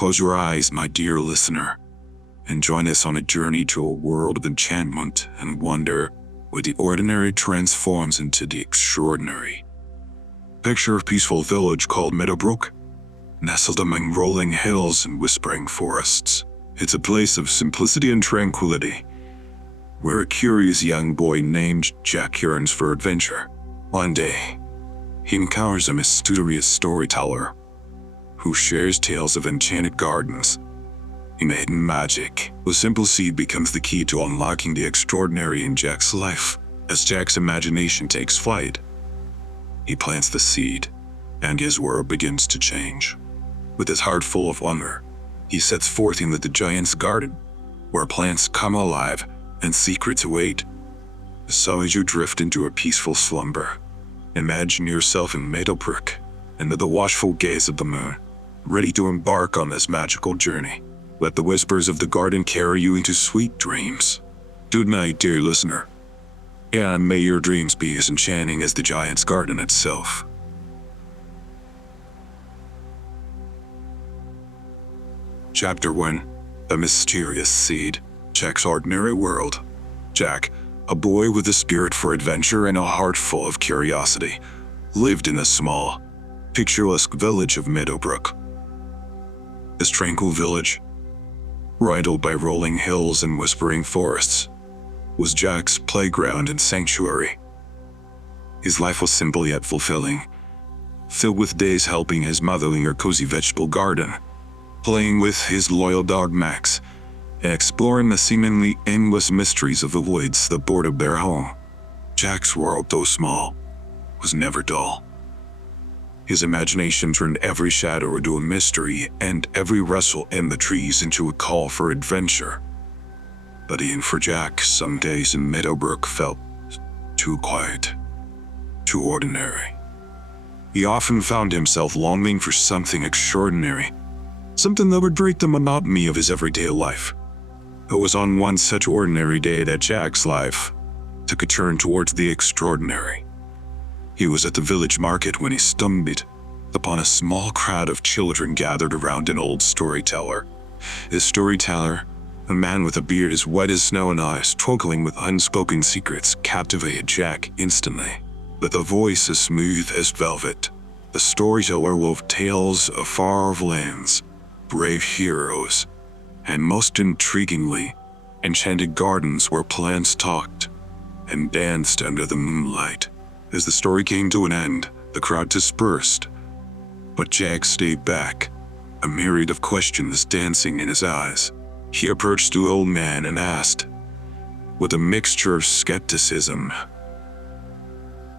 Close your eyes, my dear listener, and join us on a journey to a world of enchantment and wonder where the ordinary transforms into the extraordinary. Picture a peaceful village called Meadowbrook, nestled among rolling hills and whispering forests. It's a place of simplicity and tranquility, where a curious young boy named Jack yearns for adventure. One day, he encounters a mysterious storyteller who shares tales of enchanted gardens and hidden magic. A simple seed becomes the key to unlocking the extraordinary in Jack's life. As Jack's imagination takes flight, he plants the seed, and his world begins to change. With his heart full of wonder, he sets forth into the giant's garden, where plants come alive and secrets await. So as you drift into a peaceful slumber, imagine yourself in Meadowbrook, under the watchful gaze of the moon, ready to embark on this magical journey. Let the whispers of the garden carry you into sweet dreams. Good night, dear listener, and may your dreams be as enchanting as the giant's garden itself. Chapter 1. The Mysterious Seed. Jack's ordinary world. Jack, a boy with a spirit for adventure and a heart full of curiosity, lived in a small, picturesque village of Meadowbrook. This tranquil village, riddled by rolling hills and whispering forests, was Jack's playground and sanctuary. His life was simple yet fulfilling, filled with days helping his mother in her cozy vegetable garden, playing with his loyal dog Max, and exploring the seemingly endless mysteries of the woods that bordered their home. Jack's world, though small, was never dull. His imagination turned every shadow into a mystery and every rustle in the trees into a call for adventure. But even for Jack, some days in Meadowbrook felt too quiet, too ordinary. He often found himself longing for something extraordinary, something that would break the monotony of his everyday life. It was on one such ordinary day that Jack's life took a turn towards the extraordinary. He was at the village market when he stumbled upon a small crowd of children gathered around an old storyteller. This storyteller, a man with a beard as white as snow and eyes twinkling with unspoken secrets, captivated Jack instantly. With a voice as smooth as velvet, the storyteller wove tales of far-off lands, brave heroes, and most intriguingly, enchanted gardens where plants talked and danced under the moonlight. As the story came to an end, the crowd dispersed, but Jack stayed back, a myriad of questions dancing in his eyes. He approached the old man and asked, with a mixture of skepticism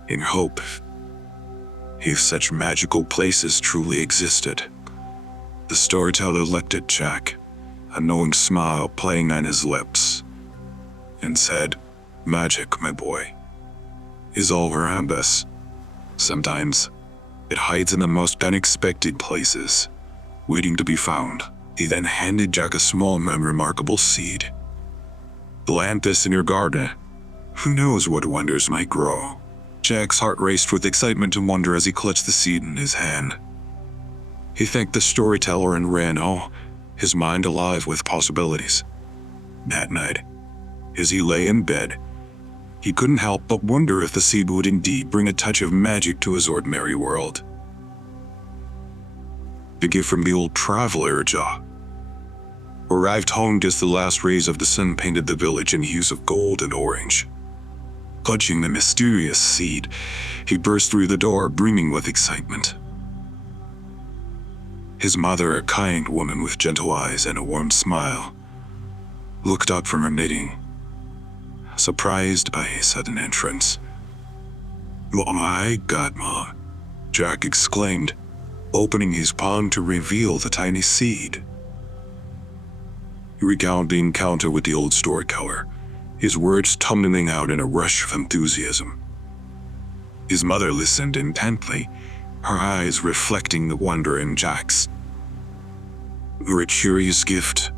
and hope, if such magical places truly existed. The storyteller looked at Jack, a knowing smile playing on his lips, and said, "Magic, my boy, is all around us. Sometimes it hides in the most unexpected places, waiting to be found." He then handed Jack a small and remarkable seed. "Plant this in your garden. Who knows what wonders might grow?" Jack's heart raced with excitement and wonder as he clutched the seed in his hand. He thanked the storyteller and ran home, his mind alive with possibilities. That night, as he lay in bed, he couldn't help but wonder if the seed would indeed bring a touch of magic to his ordinary world. The gift from the old traveler, Jack, arrived home just the last rays of the sun painted the village in hues of gold and orange. Clutching the mysterious seed, he burst through the door, brimming with excitement. His mother, a kind woman with gentle eyes and a warm smile, looked up from her knitting, surprised by his sudden entrance. "Oh my God, Ma," Jack exclaimed, opening his palm to reveal the tiny seed. He recounted the encounter with the old storyteller, his words tumbling out in a rush of enthusiasm. His mother listened intently, her eyes reflecting the wonder in Jack's. "You're a curious gift,"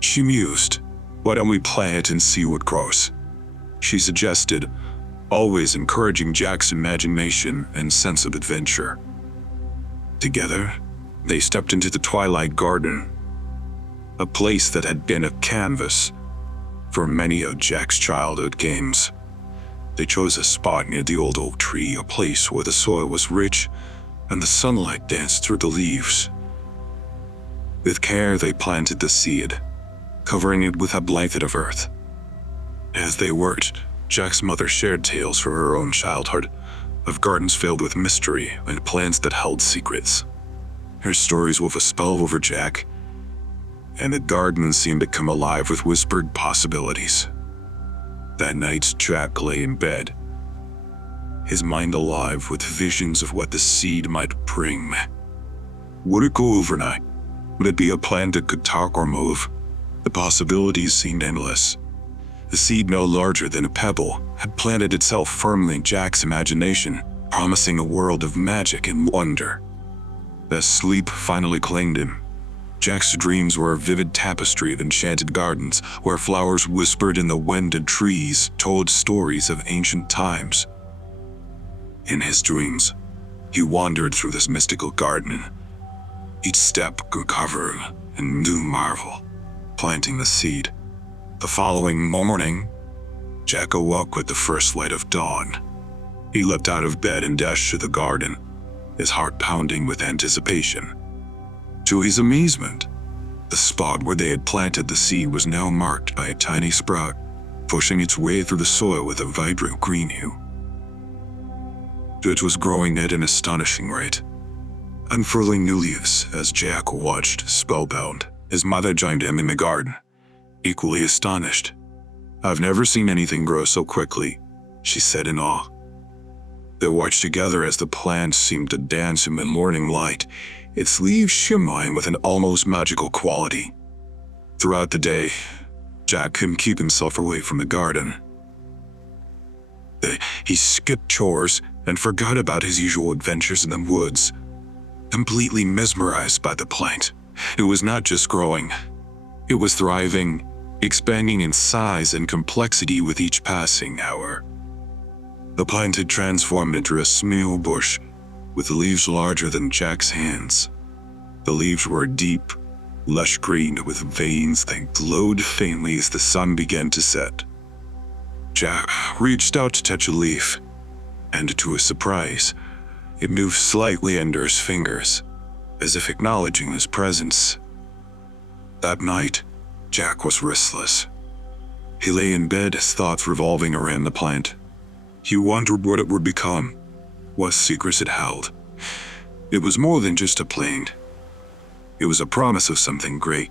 she mused. "Why don't we plant it and see what grows?" she suggested, always encouraging Jack's imagination and sense of adventure. Together, they stepped into the twilight garden, a place that had been a canvas for many of Jack's childhood games. They chose a spot near the old oak tree, a place where the soil was rich and the sunlight danced through the leaves. With care, they planted the seed, covering it with a blanket of earth. As they worked, Jack's mother shared tales from her own childhood, of gardens filled with mystery and plants that held secrets. Her stories wove a spell over Jack, and the garden seemed to come alive with whispered possibilities. That night, Jack lay in bed, his mind alive with visions of what the seed might bring. Would it go overnight? Would it be a plant that could talk or move? The possibilities seemed endless. The seed, no larger than a pebble, had planted itself firmly in Jack's imagination, promising a world of magic and wonder. As sleep finally claimed him, Jack's dreams were a vivid tapestry of enchanted gardens where flowers whispered in the wind and trees told stories of ancient times. In his dreams, he wandered through this mystical garden, each step uncovered a new marvel, planting the seed. The following morning, Jack awoke with the first light of dawn. He leapt out of bed and dashed to the garden, his heart pounding with anticipation. To his amazement, the spot where they had planted the seed was now marked by a tiny sprout, pushing its way through the soil with a vibrant green hue. It was growing at an astonishing rate, unfurling new leaves as Jack watched, spellbound. His mother joined him in the garden, equally astonished. "I've never seen anything grow so quickly," she said in awe. They watched together as the plant seemed to dance in the morning light, its leaves shimmering with an almost magical quality. Throughout the day, Jack couldn't keep himself away from the garden. He skipped chores and forgot about his usual adventures in the woods, completely mesmerized by the plant. It was not just growing, it was thriving, expanding in size and complexity with each passing hour. The plant had transformed into a small bush with leaves larger than Jack's hands. The leaves were deep, lush green with veins that glowed faintly as the sun began to set. Jack reached out to touch a leaf, and to his surprise, it moved slightly under his fingers, as if acknowledging his presence. That night, Jack was restless. He lay in bed, his thoughts revolving around the plant. He wondered what it would become, what secrets it held. It was more than just a plant. It was a promise of something great,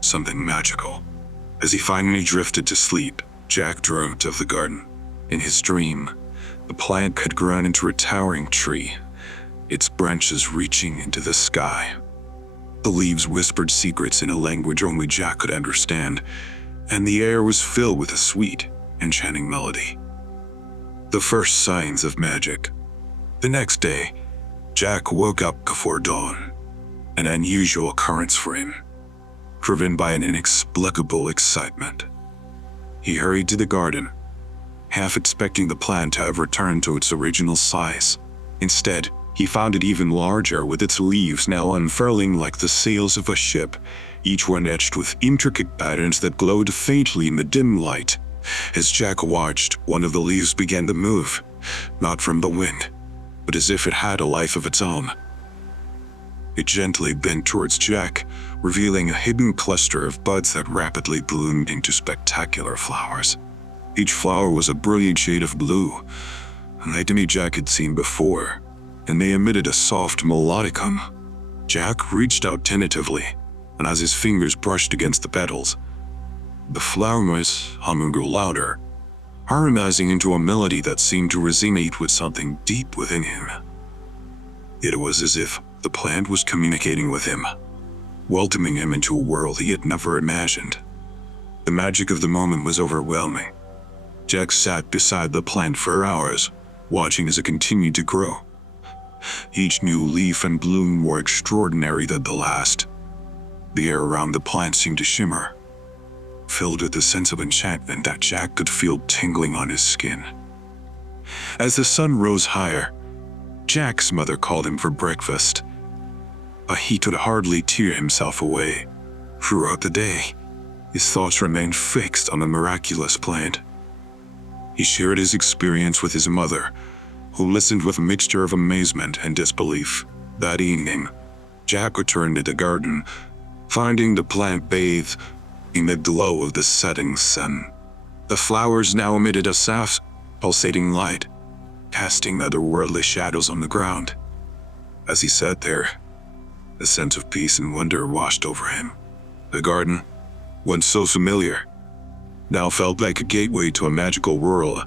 something magical. As he finally drifted to sleep, Jack dreamt of the garden. In his dream, the plant had grown into a towering tree, its branches reaching into the sky. The leaves whispered secrets in a language only Jack could understand, and the air was filled with a sweet, enchanting melody. The first signs of magic. The next day, Jack woke up before dawn, an unusual occurrence for him, driven by an inexplicable excitement. He hurried to the garden, half expecting the plant to have returned to its original size. Instead, he found it even larger, with its leaves now unfurling like the sails of a ship, each one etched with intricate patterns that glowed faintly in the dim light. As Jack watched, one of the leaves began to move, not from the wind, but as if it had a life of its own. It gently bent towards Jack, revealing a hidden cluster of buds that rapidly bloomed into spectacular flowers. Each flower was a brilliant shade of blue, like any Jack had seen before, and they emitted a soft melodicum. Jack reached out tentatively, and as his fingers brushed against the petals, the flowers humming grew louder, harmonizing into a melody that seemed to resonate with something deep within him. It was as if the plant was communicating with him, welcoming him into a world he had never imagined. The magic of the moment was overwhelming. Jack sat beside the plant for hours, watching as it continued to grow. Each new leaf and bloom more extraordinary than the last. The air around the plant seemed to shimmer, filled with a sense of enchantment that Jack could feel tingling on his skin. As the sun rose higher, Jack's mother called him for breakfast, but he could hardly tear himself away Throughout the day, his thoughts remained fixed on the miraculous plant. He shared his experience with his mother, who listened with a mixture of amazement and disbelief. That evening, Jack returned to the garden, finding the plant bathed in the glow of the setting sun. The flowers now emitted a soft, pulsating light, casting otherworldly shadows on the ground. As he sat there, a sense of peace and wonder washed over him. The garden, once so familiar, now felt like a gateway to a magical world,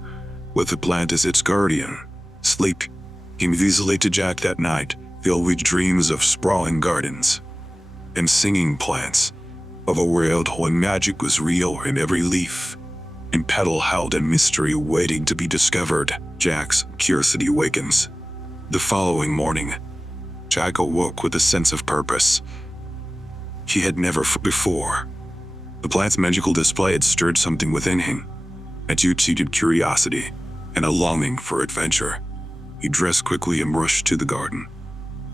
with the plant as its guardian. Sleep came easily to Jack that night, filled with dreams of sprawling gardens and singing plants, of a world where magic was real in every leaf and petal held a mystery waiting to be discovered. Jack's curiosity awakens. The following morning, Jack awoke with a sense of purpose he had never before. The plant's magical display had stirred something within him, a deep-seated curiosity and a longing for adventure. He dressed quickly and rushed to the garden,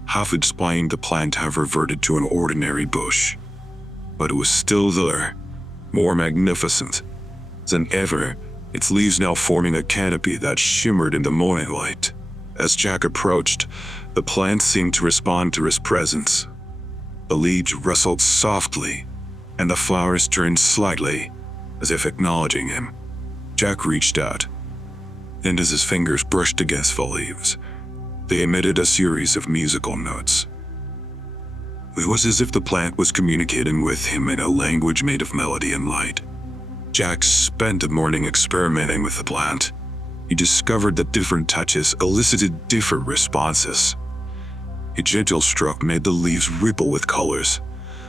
half explained the plant have reverted to an ordinary bush. But it was still there, more magnificent than ever, its leaves now forming a canopy that shimmered in the morning light. As Jack approached, the plant seemed to respond to his presence. The leaves rustled softly, and the flowers turned slightly, as if acknowledging him. Jack reached out, and as his fingers brushed against the leaves, they emitted a series of musical notes. It was as if the plant was communicating with him in a language made of melody and light. Jack spent the morning experimenting with the plant. He discovered that different touches elicited different responses. A gentle stroke made the leaves ripple with colors,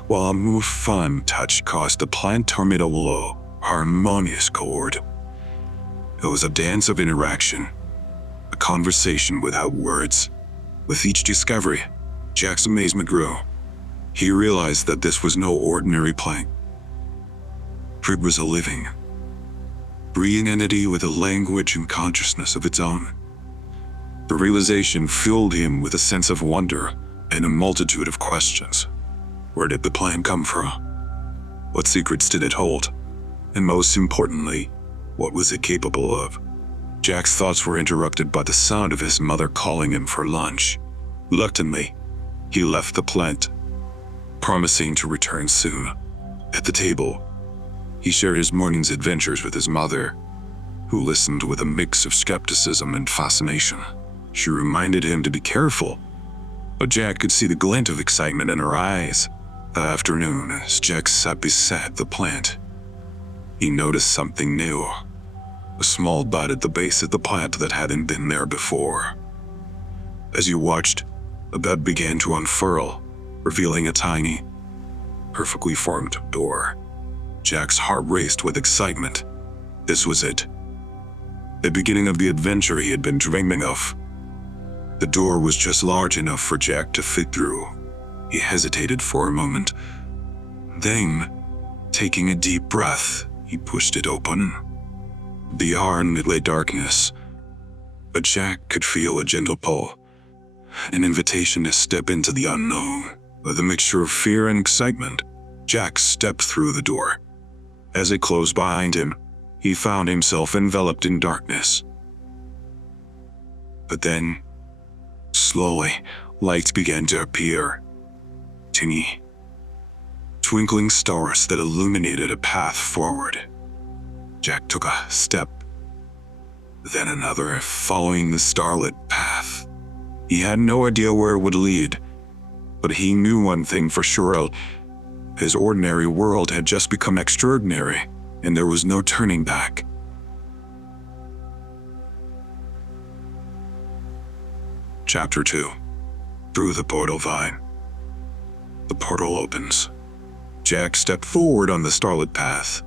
while a more fun touch caused the plant to emit a low, harmonious chord. It was a dance of interaction, a conversation without words. With each discovery, Jack's amazement grew. He realized that this was no ordinary plant. It was a living, breathing entity with a language and consciousness of its own. The realization filled him with a sense of wonder and a multitude of questions. Where did the plant come from? What secrets did it hold? And most importantly, what was it capable of? Jack's thoughts were interrupted by the sound of his mother calling him for lunch. Reluctantly, he left the plant, promising to return soon. At the table, he shared his morning's adventures with his mother, who listened with a mix of skepticism and fascination. She reminded him to be careful, but Jack could see the glint of excitement in her eyes. That afternoon, as Jack sat beside the plant, he noticed something new. A small bud at the base of the plant that hadn't been there before. As he watched, the bud began to unfurl, revealing a tiny, perfectly formed door. Jack's heart raced with excitement. This was it. The beginning of the adventure he had been dreaming of. The door was just large enough for Jack to fit through. He hesitated for a moment. Then, taking a deep breath, he pushed it open. Beyond it lay darkness, but Jack could feel a gentle pull, an invitation to step into the unknown. With a mixture of fear and excitement, Jack stepped through the door. As it closed behind him, he found himself enveloped in darkness. But then, slowly, lights began to appear. Tiny, twinkling stars that illuminated a path forward. Jack took a step, then another, following the starlit path. He had no idea where it would lead, but he knew one thing for sure. His ordinary world had just become extraordinary, and there was no turning back. Chapter 2. Through the portal vine. The portal opens. Jack stepped forward on the starlit path,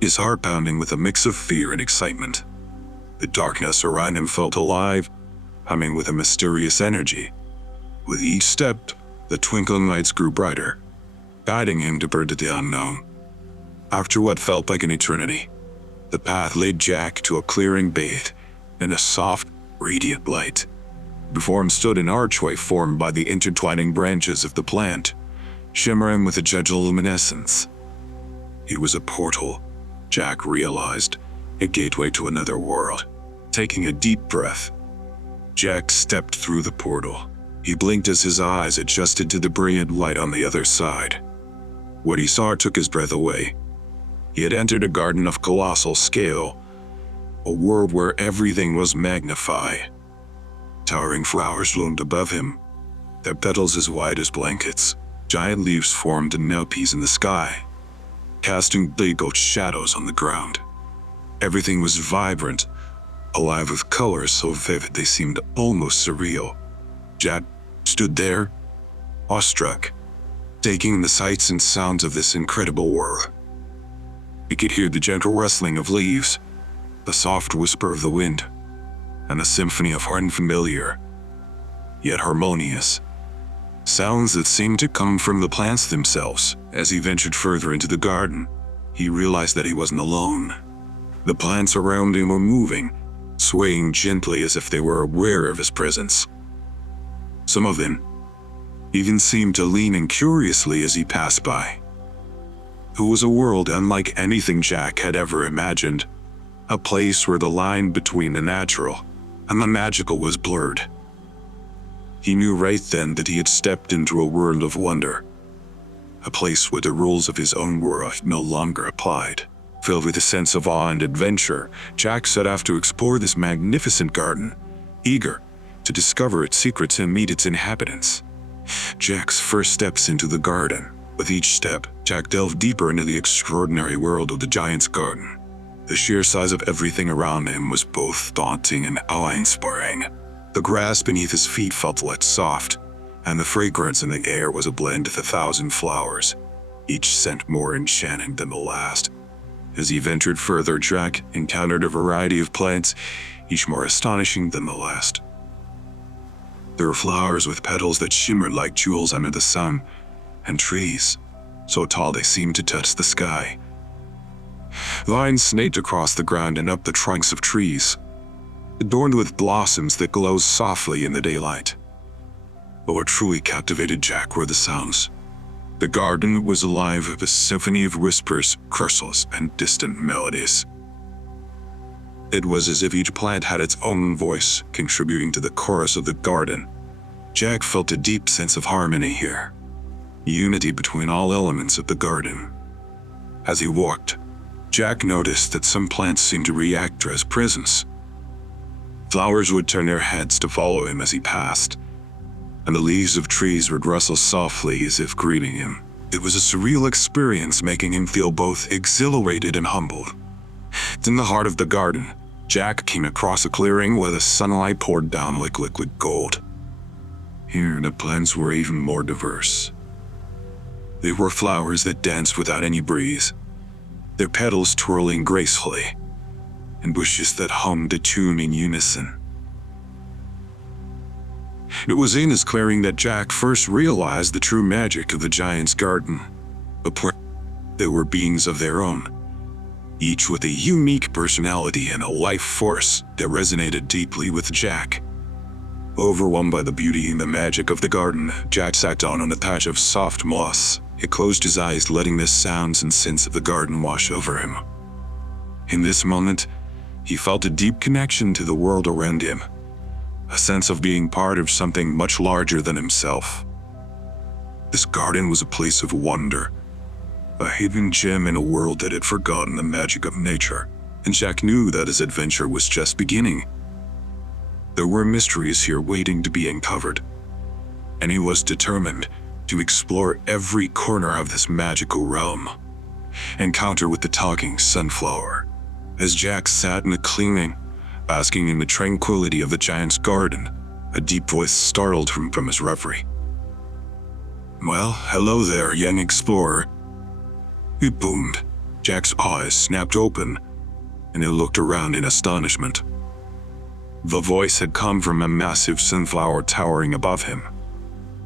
his heart pounding with a mix of fear and excitement. The darkness around him felt alive, humming with a mysterious energy. With each step, the twinkling lights grew brighter, guiding him deeper into the unknown. After what felt like an eternity, the path led Jack to a clearing bathed in a soft, radiant light. Before him stood an archway formed by the intertwining branches of the plant. shimmering with a gentle luminescence. It was a portal, Jack realized, a gateway to another world. Taking a deep breath, Jack stepped through the portal. He blinked as his eyes adjusted to the brilliant light on the other side. What he saw took his breath away. He had entered a garden of colossal scale, a world where everything was magnified. Towering flowers loomed above him, their petals as wide as blankets. Giant leaves formed in canopies in the sky, casting big old shadows on the ground. Everything was vibrant, alive with colors so vivid they seemed almost surreal. Jack stood there, awestruck, taking in the sights and sounds of this incredible world. He could hear the gentle rustling of leaves, the soft whisper of the wind, and the symphony of unfamiliar, yet harmonious, sounds that seemed to come from the plants themselves. As he ventured further into the garden, he realized that he wasn't alone. The plants around him were moving, swaying gently as if they were aware of his presence. Some of them even seemed to lean in curiously as he passed by. It was a world unlike anything Jack had ever imagined, a place where the line between the natural and the magical was blurred. He knew right then that he had stepped into a world of wonder, a place where the rules of his own world no longer applied. Filled with a sense of awe and adventure, Jack set off to explore this magnificent garden, eager to discover its secrets and meet its inhabitants. Jack's first steps into the garden. With each step, Jack delved deeper into the extraordinary world of the giant's garden. The sheer size of everything around him was both daunting and awe-inspiring. The grass beneath his feet felt less soft, and the fragrance in the air was a blend of 1,000 flowers, each scent more enchanting than the last. As he ventured further, Jack encountered a variety of plants, each more astonishing than the last. There were flowers with petals that shimmered like jewels under the sun, and trees, so tall they seemed to touch the sky. Vines snaked across the ground and up the trunks of trees, adorned with blossoms that glowed softly in the daylight. But what truly captivated Jack were the sounds. The garden was alive with a symphony of whispers, curses, and distant melodies. It was as if each plant had its own voice, contributing to the chorus of the garden. Jack felt a deep sense of harmony here, unity between all elements of the garden. As he walked, Jack noticed that some plants seemed to react to his presence. Flowers would turn their heads to follow him as he passed, and the leaves of trees would rustle softly as if greeting him. It was a surreal experience, making him feel both exhilarated and humbled. In the heart of the garden, Jack came across a clearing where the sunlight poured down like liquid gold. Here, the plants were even more diverse. They were flowers that danced without any breeze, their petals twirling gracefully, and bushes that hummed a tune in unison. It was in his clearing that Jack first realized the true magic of the giant's garden. They were beings of their own, each with a unique personality and a life force that resonated deeply with Jack. Overwhelmed by the beauty and the magic of the garden, Jack sat down on a patch of soft moss. He closed his eyes, letting the sounds and scents of the garden wash over him. In this moment, he felt a deep connection to the world around him, a sense of being part of something much larger than himself. This garden was a place of wonder, a hidden gem in a world that had forgotten the magic of nature, and Jack knew that his adventure was just beginning. There were mysteries here waiting to be uncovered, and he was determined to explore every corner of this magical realm. Encounter with the talking sunflower. As Jack sat in the clearing, basking in the tranquility of the giant's garden, a deep voice startled him from his reverie. "Well, hello there, young explorer," it boomed. Jack's eyes snapped open, and he looked around in astonishment. The voice had come from a massive sunflower towering above him,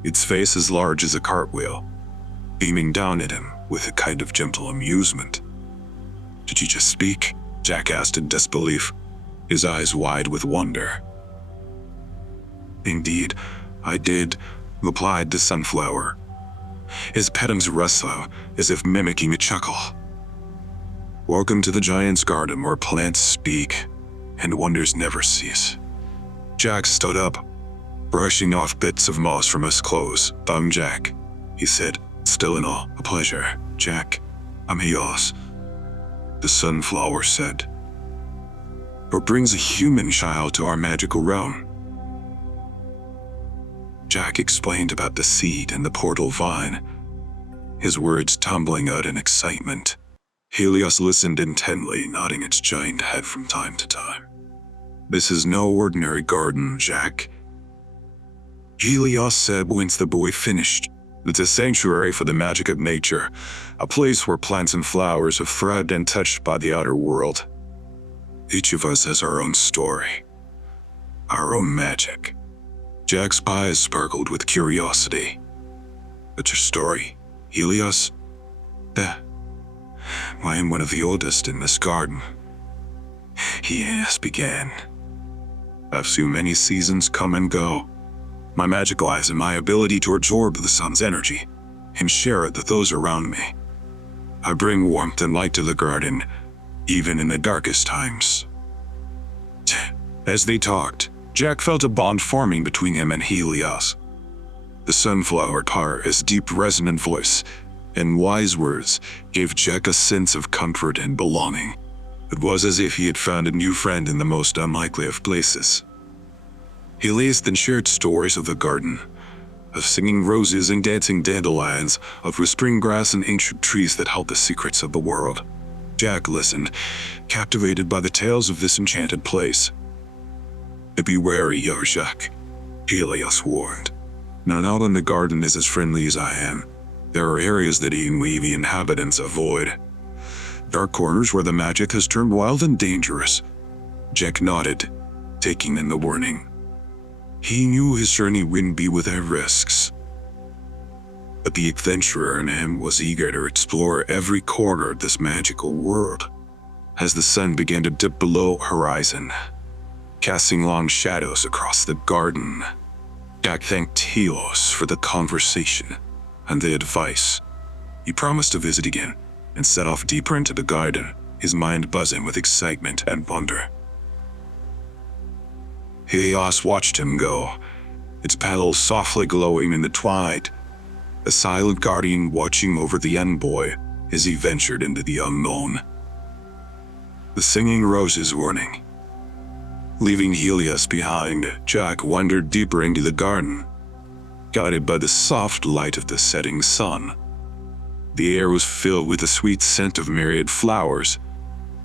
its face as large as a cartwheel, beaming down at him with a kind of gentle amusement. "Did you just speak?" Jack asked in disbelief, his eyes wide with wonder. "Indeed, I did," replied the sunflower. his petals rustle as if mimicking a chuckle. Welcome to the giant's garden where plants speak and wonders never cease. Jack stood up, brushing off bits of moss from his clothes. Jack," he said, still in awe. "A pleasure, Jack. I'm yours," the sunflower said. "What brings a human child to our magical realm?" Jack explained about the seed and the portal vine, his words tumbling out in excitement. Helios listened intently, nodding its giant head from time to time. "This is no ordinary garden, Jack," Helios said once the boy finished. "It's a sanctuary for the magic of nature, a place where plants and flowers are thrived and touched by the outer world. Each of us has our own story, our own magic." Jack's eyes sparkled with curiosity. "What's your story, Helios?" "I am one of the oldest in this garden," Helios began. "I've seen many seasons come and go. My magic lies in my ability to absorb the sun's energy and share it with those around me. I bring warmth and light to the garden, even in the darkest times." As they talked, Jack felt a bond forming between him and Helios. The sunflower his deep, resonant voice and wise words gave Jack a sense of comfort and belonging. It was as if he had found a new friend in the most unlikely of places. Helios then shared stories of the garden, of singing roses and dancing dandelions, of whispering grass and ancient trees that held the secrets of the world. Jack listened, captivated by the tales of this enchanted place. "Be wary, young Jack," Helios warned. "Not all in the garden is as friendly as I am. There are areas that even we the inhabitants avoid. Dark corners where the magic has turned wild and dangerous." Jack nodded, taking in the warning. He knew his journey wouldn't be without risks, but the adventurer in him was eager to explore every corner of this magical world. As the sun began to dip below horizon, casting long shadows across the garden, Jack thanked Helios for the conversation and the advice. He promised to visit again and set off deeper into the garden, his mind buzzing with excitement and wonder. Helios watched him go, its petals softly glowing in the twilight, a silent guardian watching over the young boy as he ventured into the unknown. The singing roses warning. Leaving Helios behind, Jack wandered deeper into the garden, guided by the soft light of the setting sun. The air was filled with the sweet scent of myriad flowers,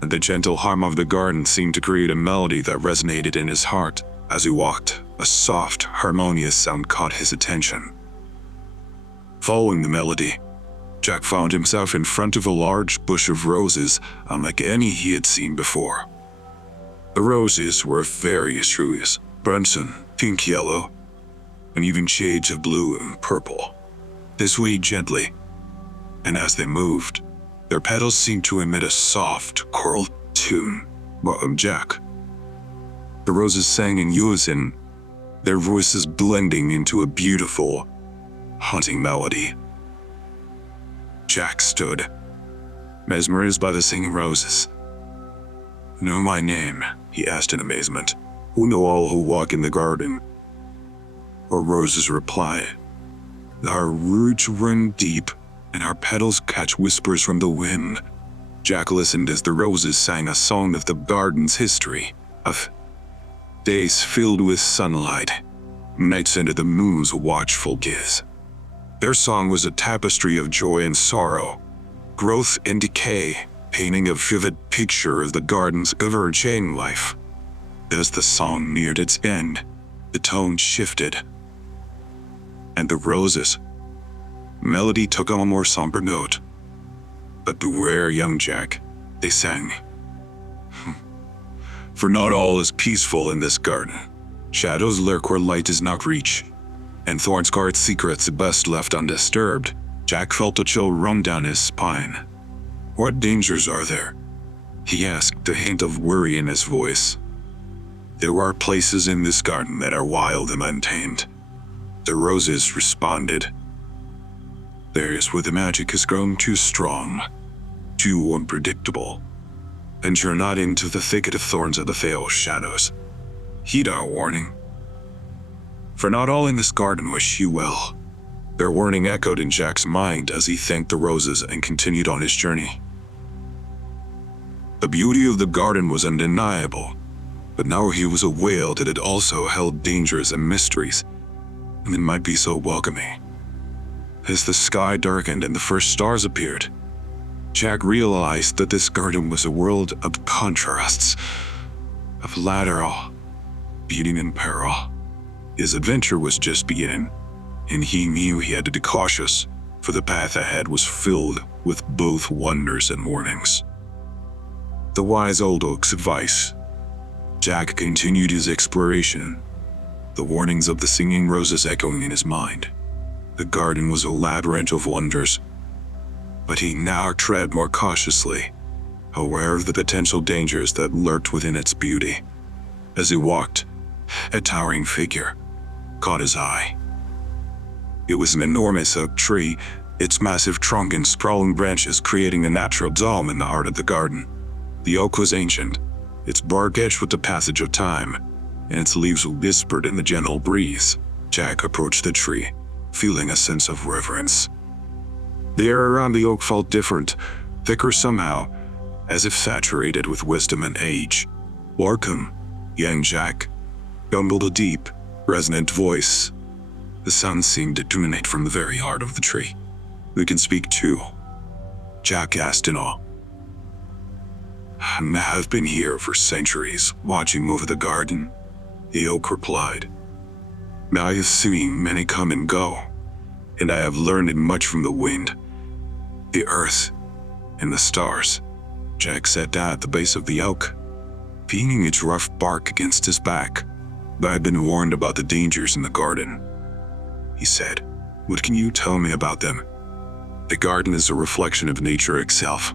and the gentle hum of the garden seemed to create a melody that resonated in his heart. As he walked, a soft, harmonious sound caught his attention. Following the melody, Jack found himself in front of a large bush of roses unlike any he had seen before. The roses were of various hues, crimson, pink, yellow, and even shades of blue and purple. They swayed gently, and as they moved, their petals seemed to emit a soft, choral tune. Jack. The roses sang in unison, their voices blending into a beautiful, haunting melody. Jack stood, mesmerized by the singing roses. "Know my name?" he asked in amazement. "Who know all who walk in the garden?" Our roses replied, "Our roots run deep, and our petals catch whispers from the wind." Jack listened as the roses sang a song of the garden's history, of days filled with sunlight, nights under the moon's watchful gaze. Their song was a tapestry of joy and sorrow, growth and decay, painting a vivid picture of the garden's ever-changing life. As the song neared its end, the tone shifted, and the roses' melody took on a more somber note. "But beware, young Jack," they sang. "For not all is peaceful in this garden. Shadows lurk where light does not reach, and thorns guard secrets best left undisturbed." Jack felt a chill run down his spine. "What dangers are there?" he asked, a hint of worry in his voice. "There are places in this garden that are wild and untamed," the roses responded. areas where the magic has grown too strong, too unpredictable. Venture not into the thicket of thorns or the foul shadows. Heed our warning. For not all in this garden wish you well. Their warning echoed in Jack's mind as he thanked the roses and continued on his journey. The beauty of the garden was undeniable, but now he was aware that it also held dangers and mysteries, and it might be so welcoming. As the sky darkened and the first stars appeared, Jack realized that this garden was a world of contrasts, of lateral beauty and peril. His adventure was just beginning, and he knew he had to be cautious, for the path ahead was filled with both wonders and warnings. The wise old oak's advice. Jack continued his exploration, the warnings of the singing roses echoing in his mind. The garden was a labyrinth of wonders, but he now tread more cautiously, aware of the potential dangers that lurked within its beauty. As he walked, a towering figure caught his eye. It was an enormous oak tree, its massive trunk and sprawling branches creating a natural dome in the heart of the garden. The oak was ancient, its bark edged with the passage of time, and its leaves whispered in the gentle breeze. Jack approached the tree, feeling a sense of reverence. The air around the oak felt different, thicker somehow, as if saturated with wisdom and age. "Welcome, young Jack," rumbled a deep, resonant voice. The sound seemed to emanate from the very heart of the tree. "We can speak too?" Jack asked in awe. "I have been here for centuries, watching over the garden," the oak replied. "I have seen many come and go, and I have learned much from the wind, the earth, and the stars." Jack sat down at the base of the oak, feeling its rough bark against his back. "I have been warned about the dangers in the garden," he said. "What can you tell me about them?" "The garden is a reflection of nature itself,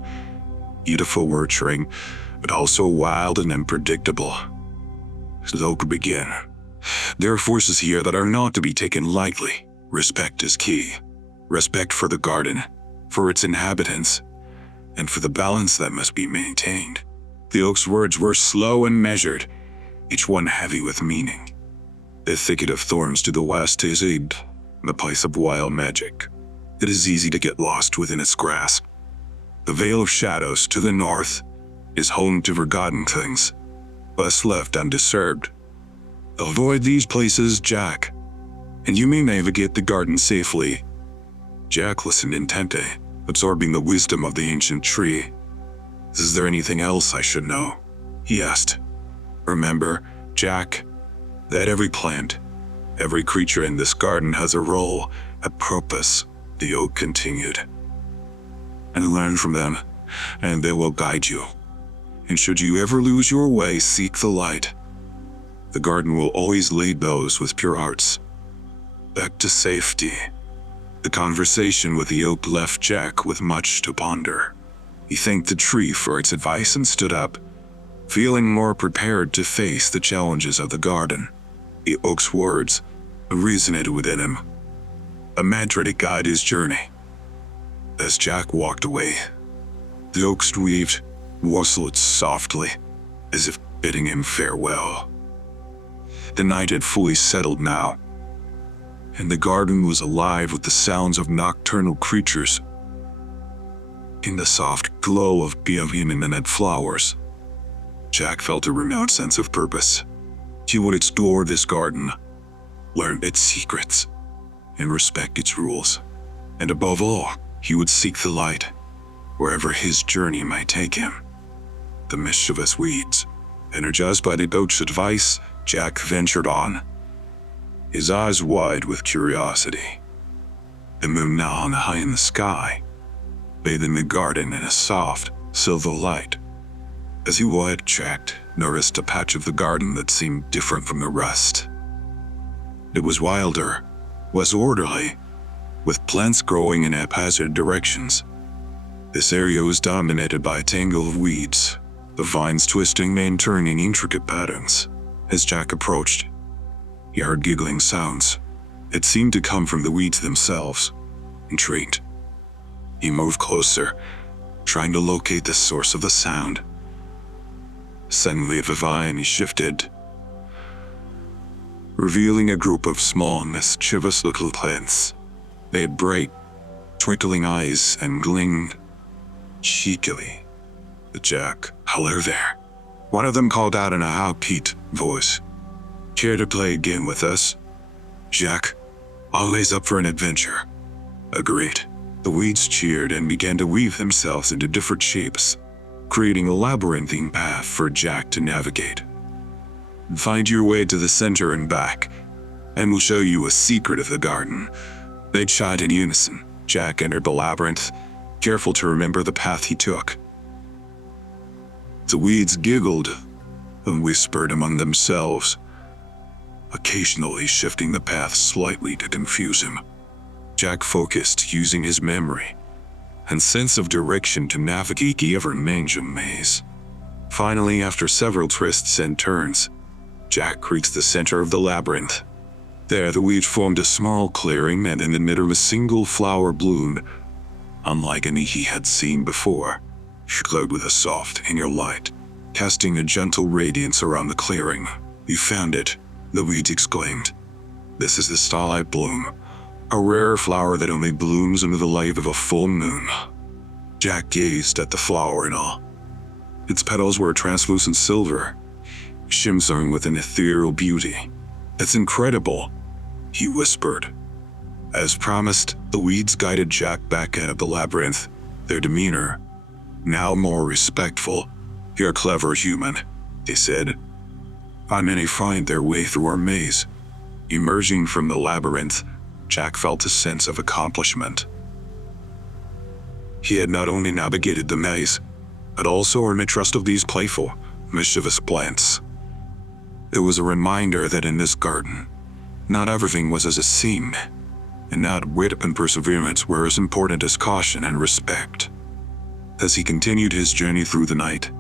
beautiful, nurturing, but also wild and unpredictable." The oak began. "There are forces here that are not to be taken lightly. Respect is key. Respect for the garden, for its inhabitants, and for the balance that must be maintained." The oak's words were slow and measured, each one heavy with meaning. The thicket of thorns to the west is the place of wild magic. It is easy to get lost within its grasp. The veil of shadows to the north is home to forgotten things, best left undisturbed. Avoid these places, Jack, and you may navigate the garden safely. Jack listened intently, absorbing the wisdom of the ancient tree. "Is there anything else I should know?" he asked. "Remember, Jack, that every plant, every creature in this garden has a role, a purpose," the oak continued. "And learn from them, and they will guide you. And should you ever lose your way, seek the light. The garden will always lead those with pure hearts back to safety." The conversation with the oak left Jack with much to ponder. He thanked the tree for its advice and stood up, feeling more prepared to face the challenges of the garden. The oak's words resonated within him, a mantra to guide his journey. As Jack walked away, the oak waved, whistled softly, as if bidding him farewell. The night had fully settled now, and the garden was alive with the sounds of nocturnal creatures. In the soft glow of and flowers, Jack felt a renewed sense of purpose. He would explore this garden, learn its secrets, and respect its rules. And above all, he would seek the light, wherever his journey might take him. The mischievous weeds. Energized by the oak's advice, Jack ventured on, his eyes wide with curiosity. The moon now hung high in the sky, bathing the garden in a soft, silver light. As he wide checked, noticed a patch of the garden that seemed different from the rest. It was wilder, was orderly, with plants growing in haphazard directions. This area was dominated by a tangle of weeds, the vines twisting and turning intricate patterns. As Jack approached, he heard giggling sounds. It seemed to come from the weeds themselves. Intrigued, He moved closer, trying to locate the source of the sound. Suddenly, the vine shifted, revealing a group of small, mischievous little plants. They had bright, twinkling eyes and gleamed cheekily at Jack. "Hello there," one of them called out in a high-pitched voice. "Care to play a game with us?" Jack, always up for an adventure, agreed. The weeds cheered and began to weave themselves into different shapes, creating a labyrinthine path for Jack to navigate. "Find your way to the center and back, and we'll show you a secret of the garden." They chatted in unison. Jack entered the labyrinth, careful to remember the path he took. The weeds giggled and whispered among themselves, occasionally shifting the path slightly to confuse him. Jack focused, using his memory and sense of direction to navigate the ever-changing maze. Finally, after several twists and turns, Jack reached the center of the labyrinth. There, the weed formed a small clearing, and in the middle a single flower bloomed, unlike any he had seen before. It glowed with a soft inner light, casting a gentle radiance around the clearing. "You found it," the weed exclaimed. "This is the starlight bloom, a rare flower that only blooms under the light of a full moon." Jack gazed at the flower in awe. Its petals were translucent silver, shimmering with an ethereal beauty. "It's incredible," he whispered. As promised, the weeds guided Jack back out of the labyrinth, their demeanor now more respectful. "You're a clever human," they said. "How many find their way through our maze?" Emerging from the labyrinth, Jack felt a sense of accomplishment. He had not only navigated the maze, but also earned the trust of these playful, mischievous plants. It was a reminder that in this garden, not everything was as it seemed, and that wit and perseverance were as important as caution and respect. As he continued his journey through the night,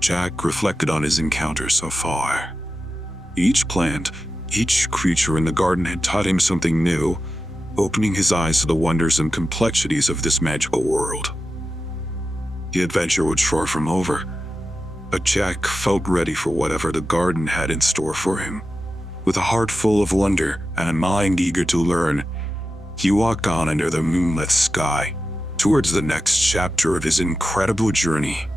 Jack reflected on his encounters so far. Each plant, each creature in the garden had taught him something new, opening his eyes to the wonders and complexities of this magical world. The adventure was far from over, but Jack felt ready for whatever the garden had in store for him. With a heart full of wonder and a mind eager to learn, he walked on under the moonlit sky, towards the next chapter of his incredible journey.